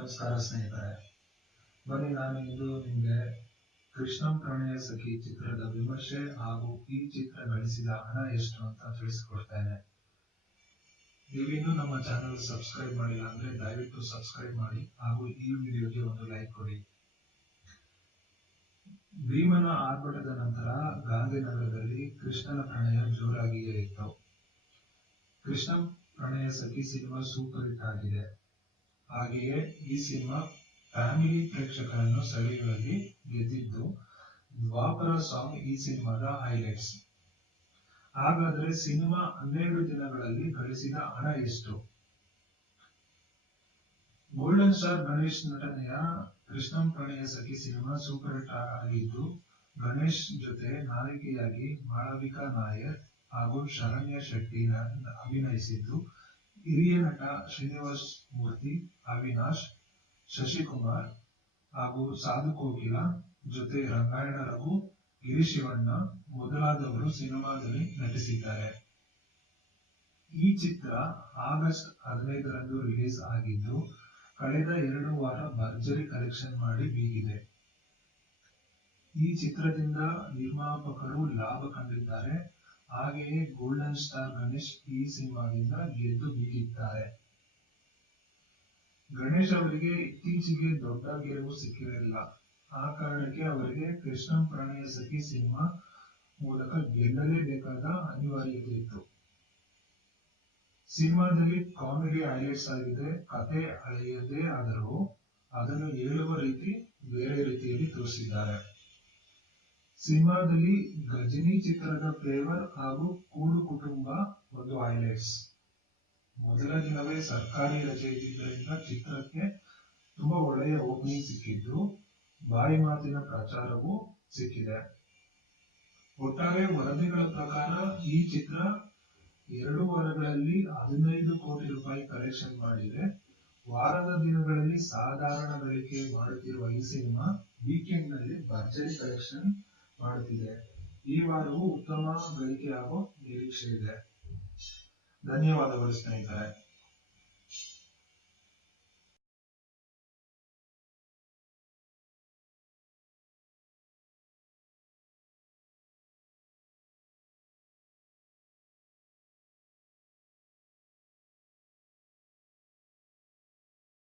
ನಮಸ್ಕಾರ ಸ್ನೇಹಿತರೆ, ಬನ್ನಿ ನಾನು ಇಂದು ನಿಮಗೆ ಕೃಷ್ಣಂ ಪ್ರಣಯ ಸಖಿ ಚಿತ್ರದ ವಿಮರ್ಶೆ ಹಾಗೂ ಈ ಚಿತ್ರ ಗಳಿಸಿದ ಹಣ ಎಷ್ಟು ಅಂತ ತಿಳಿಸಿಕೊಡ್ತೇನೆ. ನೀವಿನ್ನೂ ನಮ್ಮ ಚಾನಲ್ ಸಬ್ಸ್ಕ್ರೈಬ್ ಮಾಡಿಲ್ಲ ಅಂದ್ರೆ ದಯವಿಟ್ಟು ಸಬ್ಸ್ಕ್ರೈಬ್ ಮಾಡಿ ಹಾಗೂ ಈ ವಿಡಿಯೋಗೆ ಒಂದು ಲೈಕ್ ಕೊಡಿ. ಭೀಮನ ಆರ್ಭಟದ ನಂತರ ಗಾಂಧಿನಗರದಲ್ಲಿ ಕೃಷ್ಣನ ಪ್ರಣಯ ಜೋರಾಗಿಯೇ ಇತ್ತು. ಕೃಷ್ಣ ಪ್ರಣಯ ಸಖಿ ಸಿನಿಮಾ ಸೂಪರ್ ಹಿಟ್ ಆಗಿದೆ. ಹಾಗೆಯೇ ಈ ಸಿನಿಮಾ ಫ್ಯಾಮಿಲಿ ಪ್ರೇಕ್ಷಕರನ್ನು ಸೆಳೆಯುವಲ್ಲಿ ಗೆದ್ದಿದ್ದು ದ್ವಾಪರ ಸಾಂಗ್ ಈ ಸಿನಿಮಾದ ಹೈಲೈಟ್ಸ್. ಹಾಗಾದ್ರೆ ಸಿನಿಮಾ ಹನ್ನೆರಡು ದಿನಗಳಲ್ಲಿ ಗಳಿಸಿದ ಹಣ ಎಷ್ಟು? ಗೋಲ್ಡನ್ ಸ್ಟಾರ್ ಗಣೇಶ್ ನಟನೆಯ ಕೃಷ್ಣಂ ಪ್ರಣಯ ಸಖಿ ಸಿನಿಮಾ ಸೂಪರ್ ಹಿಟ್ ಆಗಿದ್ದು, ಗಣೇಶ್ ಜೊತೆ ನಾಯಕಿಯಾಗಿ ಮಾಳವಿಕಾ ನಾಯರ್ ಹಾಗೂ ಶರಣ್ಯ ಶೆಟ್ಟಿ ಅಭಿನಯಿಸಿದ್ದು ಹಿರಿಯ ನಟ ಶ್ರೀನಿವಾಸ್ ಮೂರ್ತಿ, ಅವಿನಾಶ್, ಶಶಿಕುಮಾರ್ ಹಾಗೂ ಸಾಧು ಕೋಕಿಲ ಜೊತೆ ರಂಗಾಯಣ ರಘು, ಗಿರಿಶಿವಣ್ಣ ಮೊದಲಾದವರು ಸಿನಿಮಾದಲ್ಲಿ ನಟಿಸಿದ್ದಾರೆ. ಈ ಚಿತ್ರ ಆಗಸ್ಟ್ ಹದಿನೈದರಂದು ರಿಲೀಸ್ ಆಗಿದ್ದು, ಕಳೆದ ಎರಡು ವಾರ ಭರ್ಜರಿ ಕಲೆಕ್ಷನ್ ಮಾಡಿ ಬೀಗಿದೆ. ಈ ಚಿತ್ರದಿಂದ ನಿರ್ಮಾಪಕರು ಲಾಭ ಕಂಡಿದ್ದಾರೆ. ಹಾಗೆಯೇ ಗೋಲ್ಡನ್ ಸ್ಟಾರ್ ಗಣೇಶ್ ಈ ಸಿನಿಮಾದಿಂದ ಗೆದ್ದು ಬೀಗಿದ್ದಾರೆ. ಗಣೇಶ್ ಅವರಿಗೆ ಇತ್ತೀಚೆಗೆ ದೊಡ್ಡ ಗೆಲುವು ಸಿಕ್ಕಿರಲಿಲ್ಲ. ಆ ಕಾರಣಕ್ಕೆ ಅವರಿಗೆ ಕೃಷ್ಣ ಪ್ರಣಯ ಸಖಿ ಸಿನಿಮಾ ಮೂಲಕ ಗೆಲ್ಲಲೇಬೇಕಾದ ಅನಿವಾರ್ಯತೆ ಇತ್ತು. ಸಿನಿಮಾದಲ್ಲಿ ಕಾಮಿಡಿ ಹೈಲೈಟ್ಸ್ ಆಗಿದೆ, ಕತೆ ಹಳೆಯದೇ ಆದರೂ ಅದನ್ನು ಹೇಳುವ ರೀತಿ ಬೇರೆ ರೀತಿಯಲ್ಲಿ ತೋರಿಸಿದ್ದಾರೆ. ಸಿನಿಮಾದಲ್ಲಿ ಗಜನಿ ಚಿತ್ರದ ಫ್ಲೇವರ್ ಹಾಗೂ ಕೂಡು ಕುಟುಂಬ ಒಂದು ಹೈಲೈಟ್ಸ್ ಮೊದಲ ದಿನವೇ ಸರ್ಕಾರಿ ರಜೆ ಇದ್ದಿದ್ದರಿಂದ ಚಿತ್ರಕ್ಕೆ ತುಂಬಾ ಒಳ್ಳೆಯ ಓಪನಿಂಗ್ ಸಿಕ್ಕಿದ್ದು, ಬಾಯಿ ಮಾತಿನ ಪ್ರಚಾರವೂ ಸಿಕ್ಕಿದೆ. ಒಟ್ಟಾರೆ ವರದಿಗಳ ಪ್ರಕಾರ ಈ ಚಿತ್ರ ಎರಡು ವಾರಗಳಲ್ಲಿ ಹದಿನೈದು ಕೋಟಿ ರೂಪಾಯಿ ಕಲೆಕ್ಷನ್ ಮಾಡಿದೆ. ವಾರದ ದಿನಗಳಲ್ಲಿ ಸಾಧಾರಣ ಗಳಿಕೆ ಮಾಡುತ್ತಿರುವ ಈ ಸಿನಿಮಾ ವೀಕೆಂಡ್ನಲ್ಲಿ ಭರ್ಜರಿ ಕಲೆಕ್ಷನ್ ಮಾಡುತ್ತಿದೆ. ಈ ವಾರವೂ ಉತ್ತಮ ಗಳಿಕೆಯಾಗುವ ನಿರೀಕ್ಷೆ ಇದೆ ಧನ್ಯವಾದಗಳು ಸ್ನೇಹಿತರೆ.